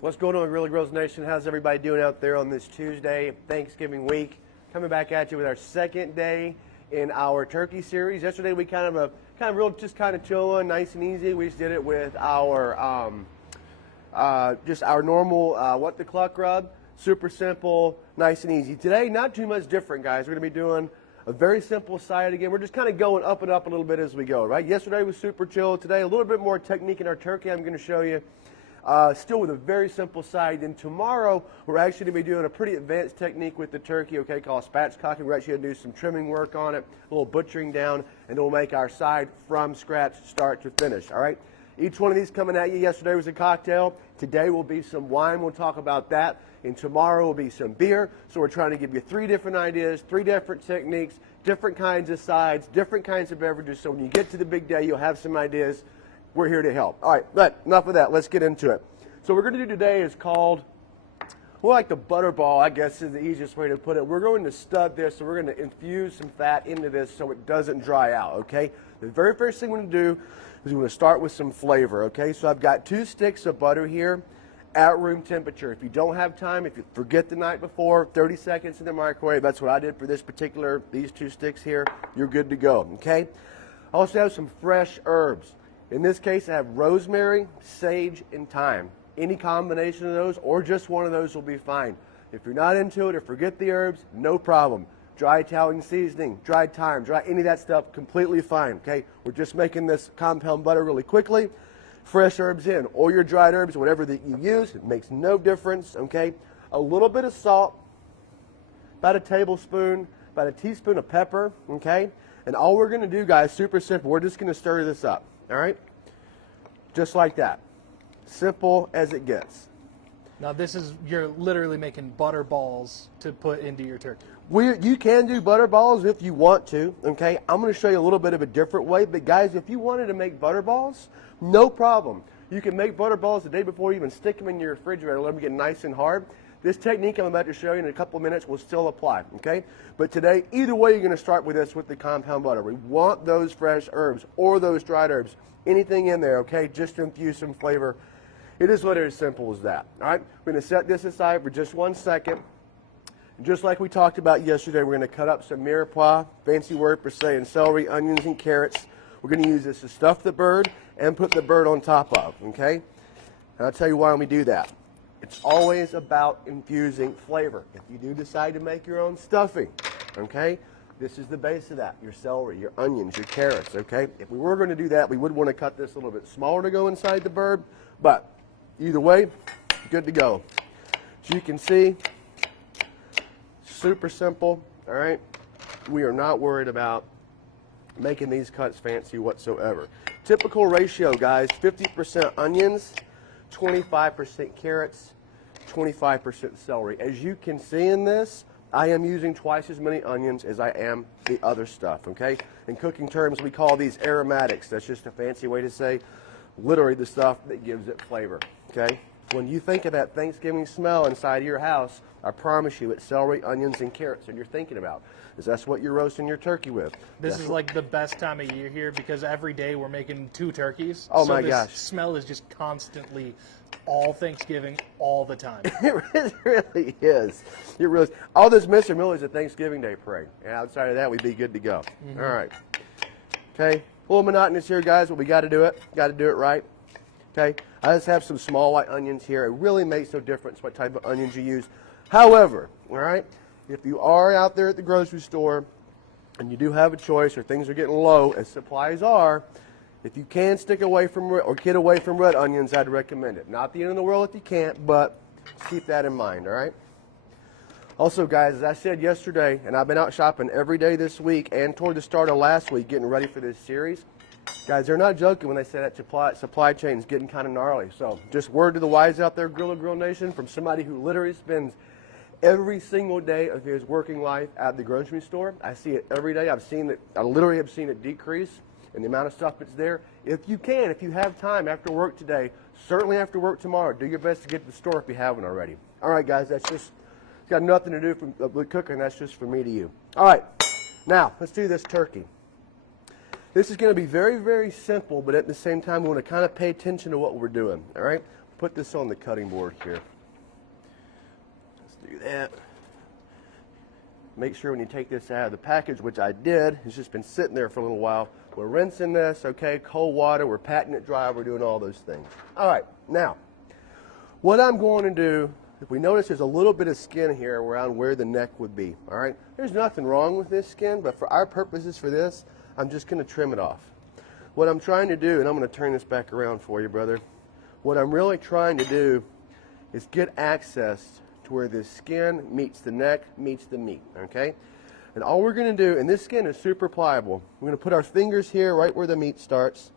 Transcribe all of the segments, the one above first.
What's going on, Grilla Grills Nation? How's everybody doing out there on this Tuesday, Thanksgiving week? Coming back at you with our second day in our turkey series. Yesterday we kind of chill one, nice and easy. We just did it with our just our normal what the cluck rub. Super simple, nice and easy. Today, not too much different, guys. We're going to be doing a very simple side again. We're just kind of going up and up a little bit as we go, right? Yesterday was super chill. Today, a little bit more technique in our turkey I'm going to show you. Still with a very simple side. Then tomorrow, we're actually going to be doing a pretty advanced technique with the turkey, okay, called spatchcocking. We're actually going to do some trimming work on it, a little butchering down, and then we'll make our side from scratch, start to finish, all right? Each one of these coming at you. Yesterday was a cocktail. Today will be some wine. We'll talk about that. And tomorrow will be some beer. So we're trying to give you 3 different ideas, 3 different techniques, different kinds of sides, different kinds of beverages. So when you get to the big day, you'll have some ideas. We're here to help. All right, but enough of that. Let's get into it. So what we're going to do today is called, well, like the butterball, I guess is the easiest way to put it. We're going to stud this, so we're going to infuse some fat into this so it doesn't dry out, okay? The very first thing we're going to do is we're going to start with some flavor, okay? So I've got 2 sticks of butter here at room temperature. If you don't have time, if you forget the night before, 30 seconds in the microwave. That's what I did for these 2 sticks here. You're good to go, okay? I also have some fresh herbs. In this case, I have rosemary, sage, and thyme. Any combination of those or just one of those will be fine. If you're not into it or forget the herbs, no problem. Dry Italian seasoning, dried thyme, any of that stuff, completely fine, okay? We're just making this compound butter really quickly. Fresh herbs in, or your dried herbs, whatever that you use, it makes no difference, okay? A little bit of salt, about a tablespoon, about a teaspoon of pepper, okay? And all we're going to do, guys, super simple, we're just going to stir this up. All right, just like that. Simple as it gets. Now you're literally making butter balls to put into your turkey. You can do butter balls if you want to, okay? I'm going to show you a little bit of a different way, but guys, if you wanted to make butter balls, no problem. You can make butter balls the day before you even stick them in your refrigerator, let them get nice and hard. This technique I'm about to show you in a couple of minutes will still apply, okay? But today, either way, you're going to start with this with the compound butter. We want those fresh herbs or those dried herbs, anything in there, okay, just to infuse some flavor. It is literally as simple as that, all right? We're going to set this aside for just 1 second. And just like we talked about yesterday, we're going to cut up some Mirepoix, fancy word for saying celery, onions, and carrots. We're going to use this to stuff the bird and put the bird on top of, okay? And I'll tell you why we do that. It's always about infusing flavor. If you do decide to make your own stuffing, okay, this is the base of that, your celery, your onions, your carrots, okay? If we were going to do that, we would want to cut this a little bit smaller to go inside the bird, but either way, good to go. As you can see, super simple, all right? We are not worried about making these cuts fancy whatsoever. Typical ratio, guys, 50% onions, 25% carrots, 25% celery. As you can see in this, I am using twice as many onions as I am the other stuff, okay? In cooking terms, we call these aromatics. That's just a fancy way to say literally the stuff that gives it flavor, okay? When you think of that Thanksgiving smell inside of your house, I promise you it's celery, onions, and carrots that you're thinking about. Because that's what you're roasting your turkey with. This is like the best time of year here because every day we're making 2 turkeys. Oh my gosh. Smell is just constantly all Thanksgiving, all the time. It really is. It really is. All this Mr. Miller's a Thanksgiving Day parade. And outside of that, we'd be good to go. All right. Okay. A little monotonous here, guys, but we got to do it. Got to do it right. Okay. I just have some small white onions here. It really makes no difference what type of onions you use. However, all right, if you are out there at the grocery store and you do have a choice or things are getting low, as supplies are, if you can stick away from or get away from red onions, I'd recommend it. Not the end of the world if you can't, but keep that in mind, all right? Also, guys, as I said yesterday, and I've been out shopping every day this week and toward the start of last week getting ready for this series, guys, they're not joking when they say that supply chain is getting kind of gnarly. So just word to the wise out there, Grill Nation, from somebody who literally spends every single day of his working life at the grocery store. I see it every day. I literally have seen it decrease in the amount of stuff that's there. If you can, if you have time after work today, certainly after work tomorrow, do your best to get to the store if you haven't already. All right, guys, that's just, it's got nothing to do with cooking. That's just from me to you. All right, now let's do this turkey. This is going to be very, very simple, but at the same time, we want to kind of pay attention to what we're doing. All right, put this on the cutting board here. Let's do that. Make sure when you take this out of the package, which I did, it's just been sitting there for a little while. We're rinsing this, okay, cold water, we're patting it dry, we're doing all those things. All right, now, what I'm going to do, if we notice there's a little bit of skin here around where the neck would be, all right? There's nothing wrong with this skin, but for our purposes for this, I'm just going to trim it off. What I'm trying to do, and I'm going to turn this back around for you, brother. What I'm really trying to do is get access to where the skin meets the neck, meets the meat, okay? And all we're going to do, and this skin is super pliable, we're going to put our fingers here right where the meat starts,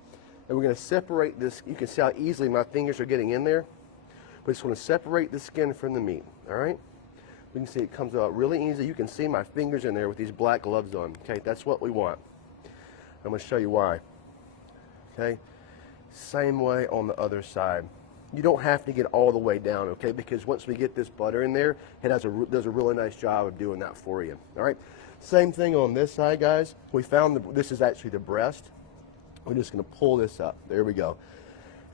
and we're going to separate this. You can see how easily my fingers are getting in there. But just want to separate the skin from the meat, all right? We can see it comes out really easy. You can see my fingers in there with these black gloves on, okay? That's what we want. I'm going to show you why, okay? Same way on the other side. You don't have to get all the way down, okay? Because once we get this butter in there, it does a really nice job of doing that for you, all right? Same thing on this side, guys. We found this is actually the breast. We're just going to pull this up. There we go.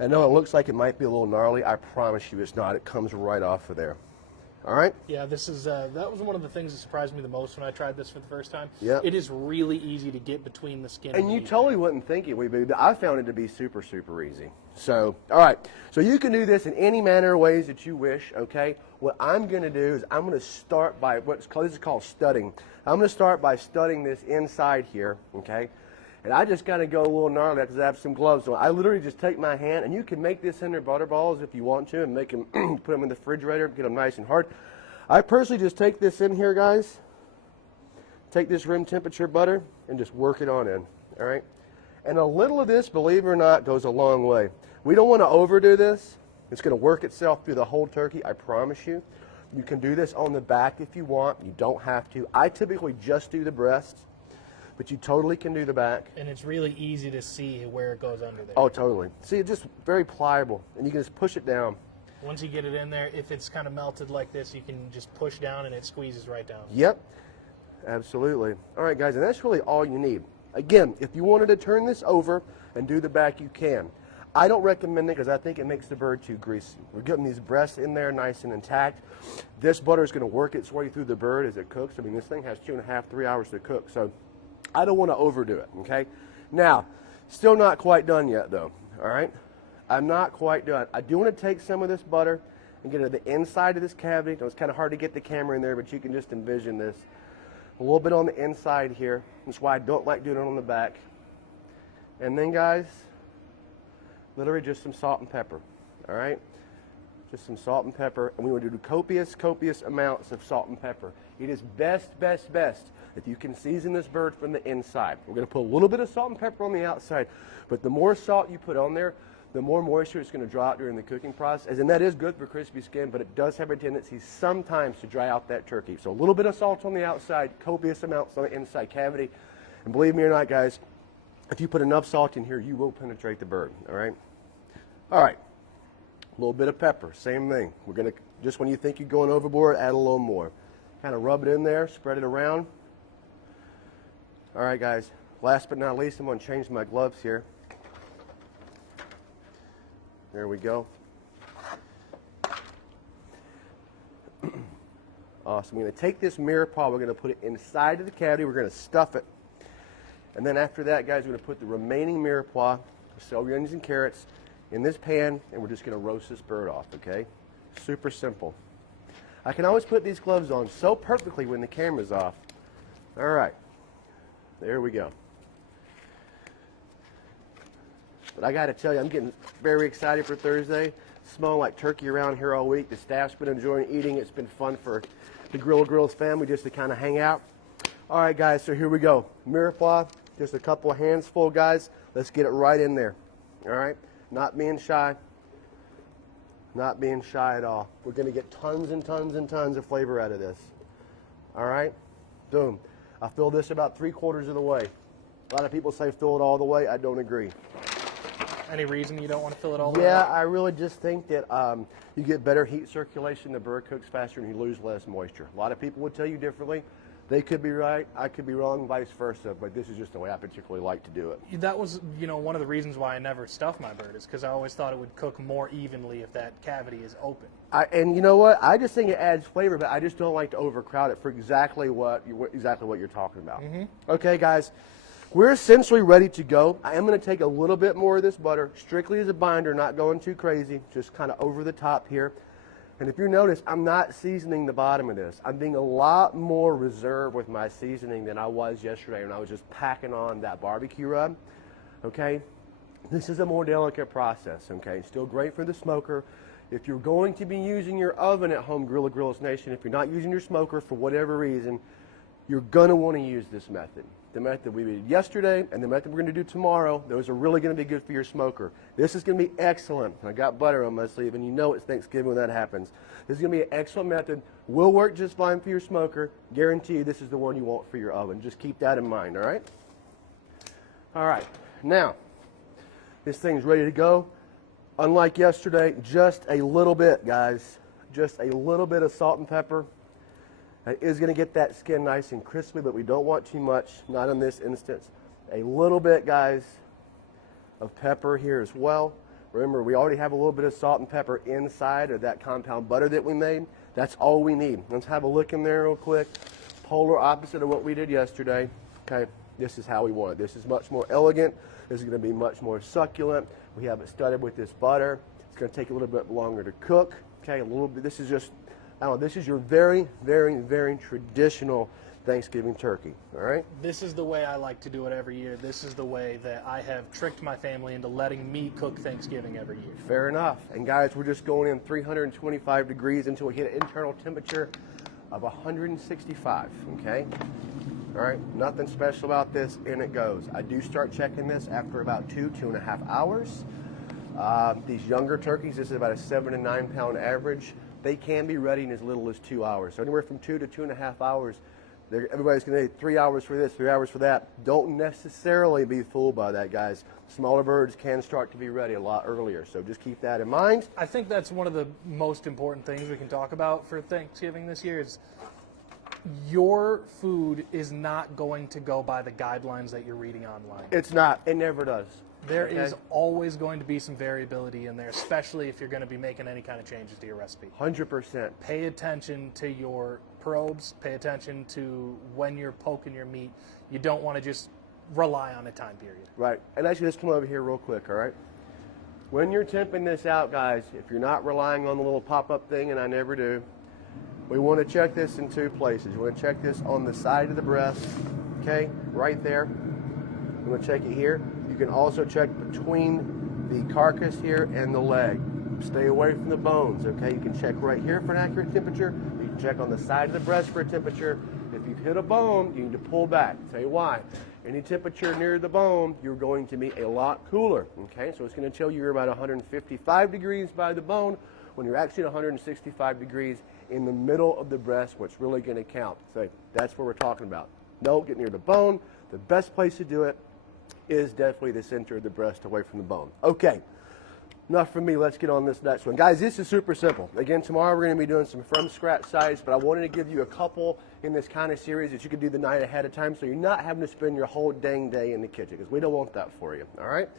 I know it looks like it might be a little gnarly. I promise you it's not. It comes right off of there. All right? Yeah, this is that was one of the things that surprised me the most when I tried this for the first time. Yeah. It is really easy to get between the skin. And the you meat. totally wouldn't think it would be. I found it to be super, super easy. So, all right. So you can do this in any manner of ways that you wish, okay? What I'm going to do is I'm going to start by this is called studding. I'm going to start by studding this inside here, okay? And I just got to go a little gnarly because I have some gloves on. I literally just take my hand, and you can make this into butter balls if you want to, and make them, put them in the refrigerator, get them nice and hard. I personally just take this in here, guys. Take this room temperature butter and just work it on in, all right? And a little of this, believe it or not, goes a long way. We don't want to overdo this. It's going to work itself through the whole turkey, I promise you. You can do this on the back if you want. You don't have to. I typically just do the breasts, but you totally can do the back. And it's really easy to see where it goes under there. Oh, totally. See, it's just very pliable, and you can just push it down. Once you get it in there, if it's kind of melted like this, you can just push down and it squeezes right down. Yep, absolutely. All right, guys, and that's really all you need. Again, if you wanted to turn this over and do the back, you can. I don't recommend it because I think it makes the bird too greasy. We're getting these breasts in there nice and intact. This butter is going to work its way through the bird as it cooks. I mean, this thing has 2.5, 3 hours to cook, so I don't want to overdo it, okay? Now, still not quite done yet, though, all right? I'm not quite done. I do want to take some of this butter and get it to the inside of this cavity. It's kind of hard to get the camera in there, but you can just envision this. A little bit on the inside here. That's why I don't like doing it on the back. And then, guys, literally just some salt and pepper, all right? Just some salt and pepper, and we want to do copious, copious amounts of salt and pepper. It is best if you can season this bird from the inside. We're going to put a little bit of salt and pepper on the outside, but the more salt you put on there, the more moisture it's going to draw out during the cooking process. And that is good for crispy skin, but it does have a tendency sometimes to dry out that turkey. So a little bit of salt on the outside, copious amounts on the inside cavity. And believe me or not, guys, if you put enough salt in here, you will penetrate the bird, all right? All right, a little bit of pepper, same thing. We're going to, just when you think you're going overboard, add a little more. Kind of rub it in there, spread it around. All right, guys, last but not least, I'm going to change my gloves here. There we go. Awesome. We're going to take this Mirepoix, we're going to put it inside of the cavity, we're going to stuff it. And then after that, guys, we're going to put the remaining Mirepoix, celery, onions, and carrots in this pan, and we're just going to roast this bird off, okay? Super simple. I can always put these gloves on so perfectly when the camera's off. All right. There we go. But I got to tell you, I'm getting very excited for Thursday. Smelling like turkey around here all week. The staff's been enjoying eating. It's been fun for the Grills family just to kind of hang out. All right, guys, so here we go. Mirepoix, just a couple of hands full, guys. Let's get it right in there. All right? Not being shy. Not being shy at all. We're going to get tons and tons and tons of flavor out of this. All right? Boom. I fill this about 3/4 of the way. A lot of people say fill it all the way. I don't agree. Any reason you don't want to fill it all the way? Yeah, I really just think that you get better heat circulation, the bird cooks faster, and you lose less moisture. A lot of people would tell you differently. They could be right, I could be wrong, vice versa, but this is just the way I particularly like to do it. That was, one of the reasons why I never stuffed my bird is because I always thought it would cook more evenly if that cavity is open. And you know what? I just think it adds flavor, but I just don't like to overcrowd it for exactly what you're talking about. Okay, guys, we're essentially ready to go. I am going to take a little bit more of this butter, strictly as a binder, not going too crazy, just kind of over the top here. And if you notice, I'm not seasoning the bottom of this. I'm being a lot more reserved with my seasoning than I was yesterday when I was just packing on that barbecue rub. Okay? This is a more delicate process. Okay? Still great for the smoker. If you're going to be using your oven at home, Grillis Nation, if you're not using your smoker for whatever reason, you're going to want to use this method. The method we did yesterday and the method we're going to do tomorrow, those are really going to be good for your smoker. This is going to be excellent. I got butter on my sleeve, and you know it's Thanksgiving when that happens. This is going to be an excellent method. Will work just fine for your smoker. Guarantee you this is the one you want for your oven. Just keep that in mind, all right? All right. Now, this thing's ready to go. Unlike yesterday, just a little bit, guys. Just a little bit of salt and pepper. It is going to get that skin nice and crispy, but we don't want too much, not in this instance. A little bit, guys, of pepper here as well. Remember, we already have a little bit of salt and pepper inside of that compound butter that we made. That's all we need. Let's have a look in there real quick. Polar opposite of what we did yesterday. Okay, this is how we want it. This is much more elegant. This is going to be much more succulent. We have it studded with this butter. It's going to take a little bit longer to cook. Okay, a little bit. This is just, I don't know, this is your very, very, very traditional Thanksgiving turkey, all right? This is the way I like to do it every year. This is the way that I have tricked my family into letting me cook Thanksgiving every year. Fair enough. And guys, we're just going in 325 degrees until we hit an internal temperature of 165, okay? All right, nothing special about this, and it goes. I do start checking this after about 2.5 hours. These younger turkeys, this is about a 7 to 9 pound average. They can be ready in as little as 2 hours. So anywhere from 2 to 2.5 hours. Everybody's going to need 3 hours for this, 3 hours for that. Don't necessarily be fooled by that, guys. Smaller birds can start to be ready a lot earlier, so just keep that in mind. I think that's one of the most important things we can talk about for Thanksgiving this year is your food is not going to go by the guidelines that you're reading online. It's not. It never does. There is always going to be some variability in there, especially if you're going to be making any kind of changes to your recipe. 100%. Pay attention to your probes. Pay attention to when you're poking your meat. You don't want to just rely on a time period. Right. And actually, let's come over here real quick, all right? When you're temping this out, guys, if you're not relying on the little pop-up thing, and I never do, we want to check this in two places. You want to check this on the side of the breast, okay, right there. You want to check it here. You can also check between the carcass here and the leg. Stay away from the bones, okay? You can check right here for an accurate temperature. You can check on the side of the breast for a temperature. If you've hit a bone, you need to pull back. Tell you why. Any temperature near the bone, you're going to be a lot cooler, okay? So it's going to tell you you're about 155 degrees by the bone when you're actually at 165 degrees in the middle of the breast, what's really going to count. So that's what we're talking about. Don't get near the bone. The best place to do it is definitely the center of the breast away from the bone. Okay, enough from me. Let's get on this next one. Guys, this is super simple. Again, tomorrow we're going to be doing some from scratch sides, but I wanted to give you a couple in this kind of series that you could do the night ahead of time so you're not having to spend your whole dang day in the kitchen because we don't want that for you, all right?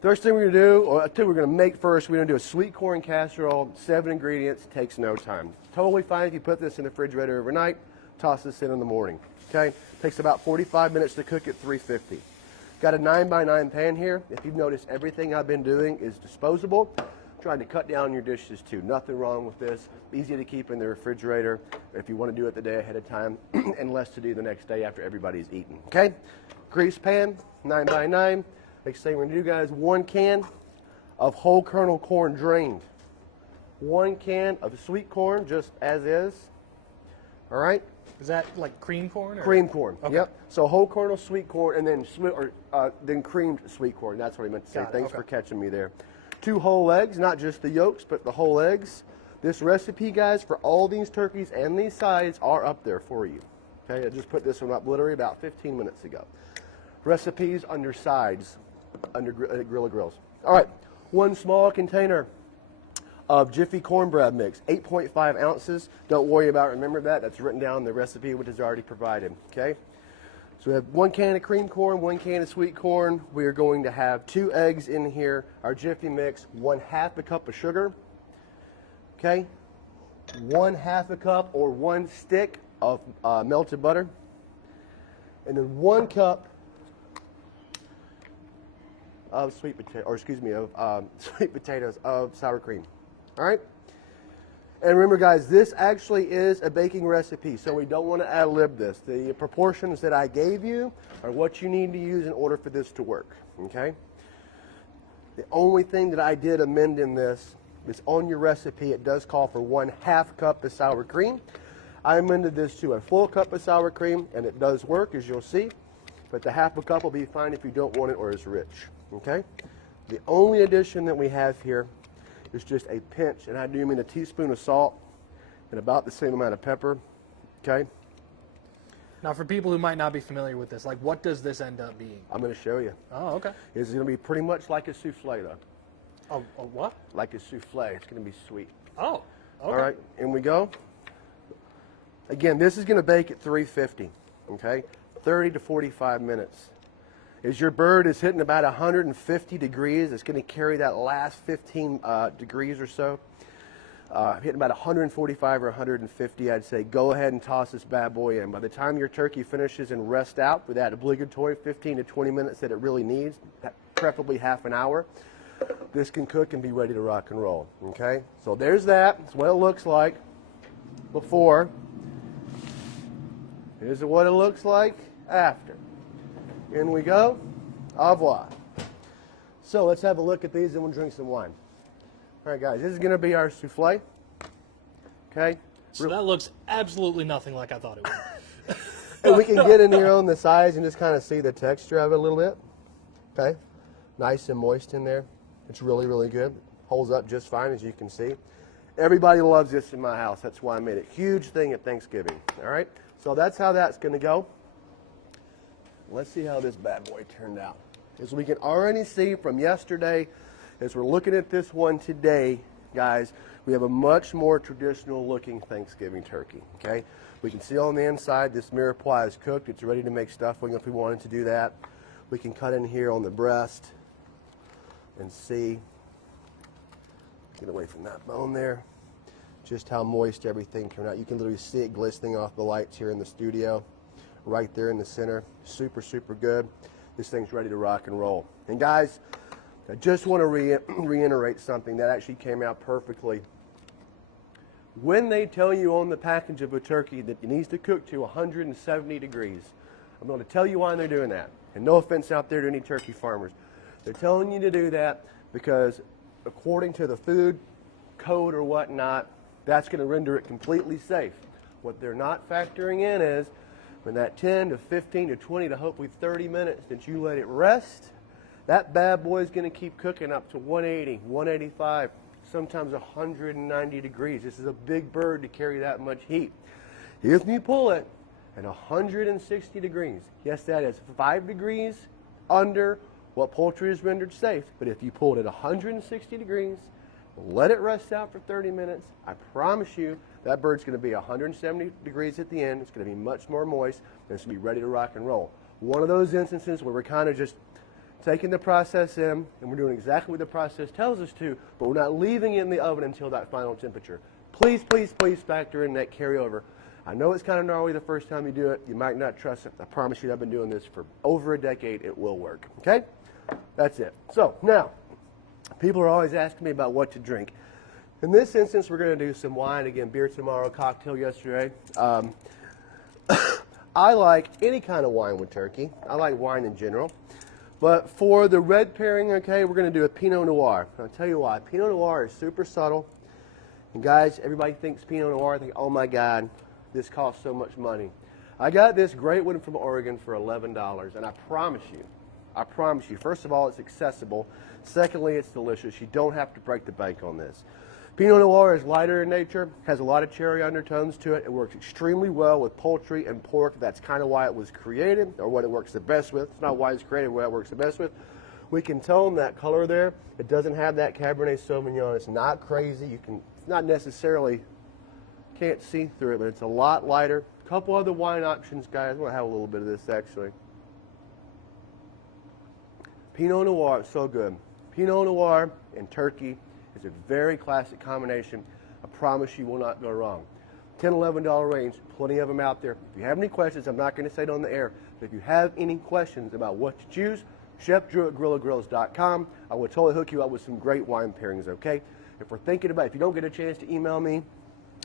First thing we're going to do, or I tell you we're going to make first, we're going to do a sweet corn casserole, 7 ingredients, takes no time. Totally fine if you put this in the refrigerator overnight, toss this in the morning, okay? Takes about 45 minutes to cook at 350. Got a 9x9 pan here. If you've noticed, everything I've been doing is disposable. Trying to cut down your dishes too. Nothing wrong with this. Easy to keep in the refrigerator if you want to do it the day ahead of time and less to do the next day after everybody's eaten, okay? Grease pan, 9x9. Next thing we're going to do, guys, 1 can of whole kernel corn drained. 1 can of sweet corn, just as is. All right? Is that like cream corn? Or? Cream corn, okay. Yep. So whole kernel sweet corn and then creamed sweet corn. That's what I meant to say. Thanks for catching me there. 2 whole eggs, not just the yolks, but the whole eggs. This recipe, guys, for all these turkeys and these sides are up there for you. Okay, I just put this one up literally about 15 minutes ago. Recipes under sides, under Grilla Grills. All right, 1 small container of Jiffy Cornbread mix, 8.5 ounces. Don't worry about it. Remember that. That's written down in the recipe, which is already provided. Okay. So we have 1 can of cream corn, 1 can of sweet corn. We are going to have 2 eggs in here, our Jiffy mix, 1/2 a cup of sugar. Okay. 1/2 a cup or 1 stick of melted butter. And then 1 cup of sweet potatoes of sour cream. All right. And remember, guys, this actually is a baking recipe, so we don't want to ad-lib this. The proportions that I gave you are what you need to use in order for this to work. Okay. The only thing that I did amend in this is on your recipe. It does call for 1/2 cup of sour cream. I amended this to a full cup of sour cream, and it does work, as you'll see. But the 1/2 cup will be fine if you don't want it or is rich. Okay. The only addition that we have here is just a pinch, and I do mean a teaspoon of salt and about the same amount of pepper. Okay. Now, for people who might not be familiar with this, like, what does this end up being? I'm going to show you. Oh, okay. It's going to be pretty much like a souffle, though. A what? Like a souffle. It's going to be sweet. Oh, okay. All right, in we go. Again, this is going to bake at 350, okay? 30 to 45 minutes. As your bird is hitting about 150 degrees, it's going to carry that last 15 degrees or so. Hitting about 145 or 150, I'd say go ahead and toss this bad boy in. By the time your turkey finishes and rests out for that obligatory 15 to 20 minutes that it really needs, preferably half an hour, this can cook and be ready to rock and roll, okay? So there's that. That's what it looks like before. Here's what it looks like after. In we go. Au revoir. So let's have a look at these and we'll drink some wine. All right, guys, this is going to be our souffle. Okay. So that looks absolutely nothing like I thought it would. And we can get in here on the sides and just kind of see the texture of it a little bit. Okay. Nice and moist in there. It's really, really good. Holds up just fine, as you can see. Everybody loves this in my house. That's why I made it. Huge thing at Thanksgiving. All right. So that's how that's going to go. Let's see how this bad boy turned out. As we can already see from yesterday, as we're looking at this one today, guys, we have a much more traditional looking Thanksgiving turkey, okay? We can see on the inside this Mirepoix is cooked. It's ready to make stuffing if we wanted to do that. We can cut in here on the breast and see, get away from that bone there, just how moist everything turned out. You can literally see it glistening off the lights here in the studio. Right there in the center. Super, super good. This thing's ready to rock and roll. And guys, I just want to reiterate something that actually came out perfectly. When they tell you on the package of a turkey that it needs to cook to 170 degrees, I'm going to tell you why they're doing that. And no offense out there to any turkey farmers. They're telling you to do that because according to the food code or whatnot, that's going to render it completely safe. What they're not factoring in is when that 10 to 15 to 20 to hopefully 30 minutes that you let it rest, that bad boy is going to keep cooking up to 180, 185, sometimes 190 degrees. This is a big bird to carry that much heat. If you pull it at 160 degrees, yes, that is 5 degrees under what poultry is rendered safe, but if you pull it at 160 degrees, let it rest out for 30 minutes, I promise you that bird's going to be 170 degrees at the end. It's going to be much more moist, and it's going to be ready to rock and roll. One of those instances where we're kind of just taking the process in, and we're doing exactly what the process tells us to, but we're not leaving it in the oven until that final temperature. Please, please, please factor in that carryover. I know it's kind of gnarly the first time you do it. You might not trust it. I promise you I've been doing this for over a decade. It will work. Okay? That's it. So, now, people are always asking me about what to drink. In this instance, we're going to do some wine. Again, beer tomorrow, cocktail yesterday. I like any kind of wine with turkey. I like wine in general. But for the red pairing, okay, we're going to do a Pinot Noir. I'll tell you why. Pinot Noir is super subtle. And guys, everybody thinks Pinot Noir. I think, oh my God, this costs so much money. I got this great one from Oregon for $11. And I promise you, first of all, it's accessible. Secondly, it's delicious. You don't have to break the bank on this. Pinot Noir is lighter in nature, has a lot of cherry undertones to it. It works extremely well with poultry and pork. That's kind of why it was created, or what it works the best with. It's not why it's created, what it works the best with. We can tone that color there. It doesn't have that Cabernet Sauvignon. It's not crazy. It's not necessarily, can't see through it, but it's a lot lighter. A couple other wine options, guys. I'm going to have a little bit of this, actually. Pinot Noir is so good. Pinot Noir and turkey is a very classic combination. I promise you will not go wrong. $10, $11 range, plenty of them out there. If you have any questions, I'm not going to say it on the air, but if you have any questions about what to choose, Chef Drew at GrillaGrills.com. I will totally hook you up with some great wine pairings, okay? If you don't get a chance to email me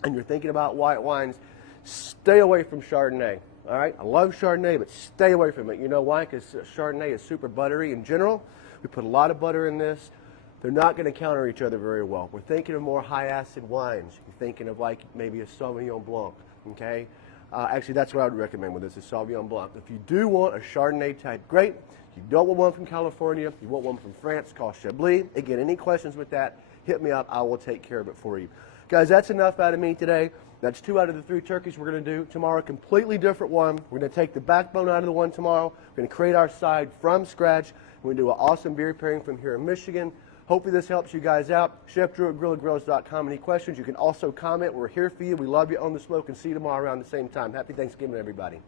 and you're thinking about white wines, stay away from Chardonnay, all right? I love Chardonnay, but stay away from it. You know why? Because Chardonnay is super buttery in general. We put a lot of butter in this. They're not going to counter each other very well. We're thinking of more high-acid wines. You're thinking of like maybe a Sauvignon Blanc, okay? Actually, that's what I would recommend with this, is Sauvignon Blanc. If you do want a Chardonnay type grape, you don't want one from California, you want one from France called Chablis. Again, any questions with that, hit me up. I will take care of it for you. Guys, that's enough out of me today. That's 2 out of the 3 turkeys we're going to do. Tomorrow, a completely different one. We're going to take the backbone out of the one tomorrow. We're going to create our side from scratch. We're going to do an awesome beer pairing from here in Michigan. Hopefully this helps you guys out. Chef Drew at GrillaGrills.com. Any questions, you can also comment. We're here for you. We love you on the smoke, and see you tomorrow around the same time. Happy Thanksgiving, everybody.